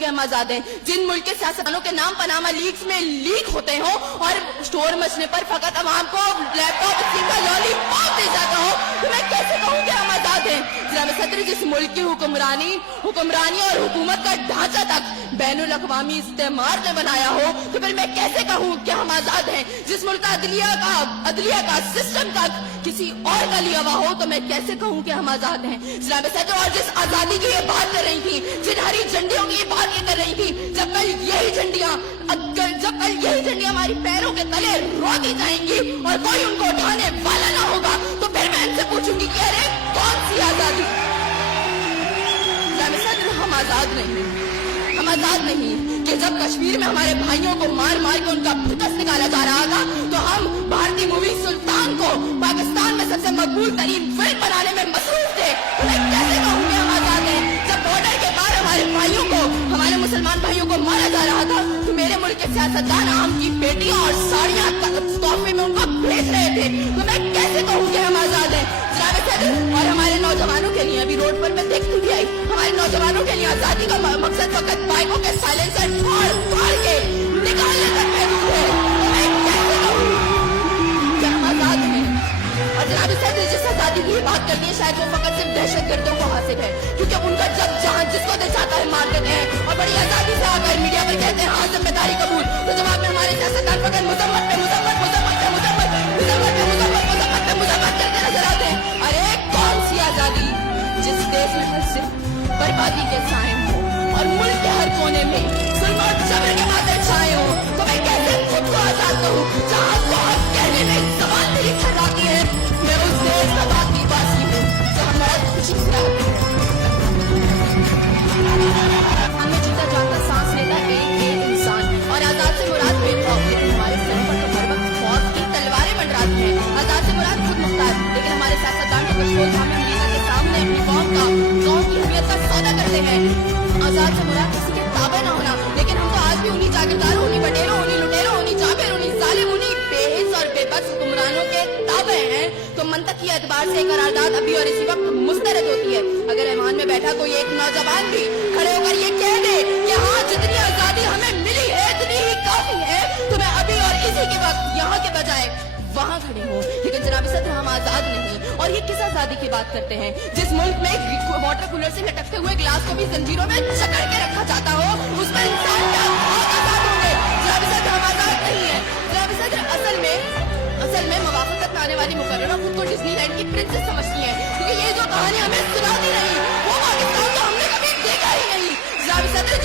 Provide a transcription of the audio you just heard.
کہ ہم آزاد ہیں؟ جن ملک کے سیاستدانوں کے نام پاناما لیکس میں لیک ہوتے ہوں اور سٹور مچنے پر فقط عوام کو لیپ ٹاپ اسکیم کا لالی پاپ دے جاتا ہو، تو میں کیسے کہوں کہ ہم آزاد ہیں؟ جناب صدر، جس ملک کی حکمرانی اور حکومت کا ڈھانچہ تک بین الاقوامی استعمار نے بنایا ہو، تو پھر میں کیسے کہوں کہ ہم آزاد ہیں؟ جس ملک کا عدلیہ کا سسٹم تک کسی اور کا لیا ہوا ہو، تو میں کیسے کہوں کہ ہم آزاد ہیں؟ جناب صدر، اور جس آزادی کی یہ بات کر رہی تھی، جن ہری جھنڈیوں کی یہ بات کر رہی تھی، جب کل یہی جھنڈیاں ہماری پیروں کے تلے روتی جائیں گی اور کوئی ان کو اٹھانے والا نہ ہوگا، تو پھر میں ان سے پوچھوں گی کہ ارے کون سی آزادی؟ جناب صدر، ہم آزاد نہیں کہ جب کشمیر میں ہمارے بھائیوں کو مار کے ان کا بھتس نکالا جا رہا تھا، تو ہم بھارتی مووی سلطان کو پاکستان میں سب سے مقبول ترین فلم بنانے میں مصروف تھے۔ میں کیسے کہوں کہ ہم آزاد ہیں؟ جب بارڈر کے پار ہمارے بھائیوں کو، ہمارے مسلمان بھائیوں کو مارا جا رہا تھا، تو میرے ملک کے سیاستدان عام کی بیٹیاں اور ساڑیاں تحفے میں ان کو بھیج رہے تھے، تو میں کیسے کہوں کہ ہم آزاد ہیں؟ جناب صدر، اور ہمارے نوجوانوں کے لیے ابھی روڈ پر میں دیکھتی بھی آئی، ہمارے نوجوانوں کے لیے آزادی کا مقصد فقط بائکوں کے سائلنسر پھاڑ کے نکالنے تک محدود ہے۔ میں کیسے کہوں کہ ہم آزاد ہیں؟ اور جناب صدر، جس آزادی کی بات کرتی ہے، شاید وہ فقط صرف دہشت گردوں کو حاصل ہے، کیونکہ ان کا جہاں جس کو دل چاہتا ہے مار دیتے ہیں اور بڑی آزادی سے آ کر میڈیا پر کہتے ہیں ہاں ذمہ داری قبول، تو جواب میں ہمارے سیاستدان فقط مذمت کرتے نظر آتے ہیں۔ ارے کون سی آزادی جس دیش میں ہر صرف بربادی کے سائے ہوں اور ملک کے ہر کونے میں ظلم اور جبر کے باتیں چھائے ہوں، تو میں کیسے خود کو آزاد کہوں جہاں کو حق کہنے میں زبان میری تھراتی ہے؟ میں اس دیش کا باقی باسی ہوں جہاں موت خوشی سے آتی ہے۔ ہمیں جیتا جاتا سانس لیتا ایک انسان، اور آزاد سے مراد بے خوف، لیکن ہمارے سروں پر تو ہر وقت خوف کی تلواریں منڈراتی ہیں۔ آزاد سے مراد خود مختار، لیکن ہمارے سیاستدان تو کچھ لوگ ہمیں میڈیا کے سامنے اپنی قوم کی حمیت کا سودا کرتے ہیں۔ آزاد سے مراد کسی کے تابع نہ ہونا، لیکن ہم تو آج بھی انہی جاگیرداروں، انہی بٹیروں، انہی لٹیروں، انہی جابر، انہی ظالم، انہی بے حس اور بے بس حکمرانوں کے تابع ہیں۔ تو منطقی اعتبار سے قرارداد ابھی اور اسی وقت مسترد ہوتی ہے۔ اگر ایوان میں بیٹھا کوئی ایک نوجوان بھی کھڑے ہو کر یہ کہہ دے کہ ہاں جتنی آزادی ہمیں ملی ہے اتنی ہی کافی ہے، تو میں ابھی اور اسی کے وقت یہاں کے بجائے وہاں کھڑی ہوں۔ لیکن جناب صدر، ہم آزاد نہیں، اور یہ کس آزادی کی بات کرتے ہیں؟ جس ملک میں واٹر کولر سے لٹکتے ہوئے گلاس کو بھی زنجیروں میں جکڑ کے رکھا جاتا ہو، اس میں انسان کیا آزاد ہوں گے؟ جناب صدر، ہم آزاد نہیں ہیں۔ جناب صدر، اصل میں موافقت میں آنے والی مقررہ خود کو ڈزنی لینڈ کی پرنسس سمجھتی ہیں، کیونکہ یہ جو کہانی ہمیں سناتی رہی وہ پاکستان تو ہم نے کبھی دیکھا ہی نہیں۔ جناب صدر،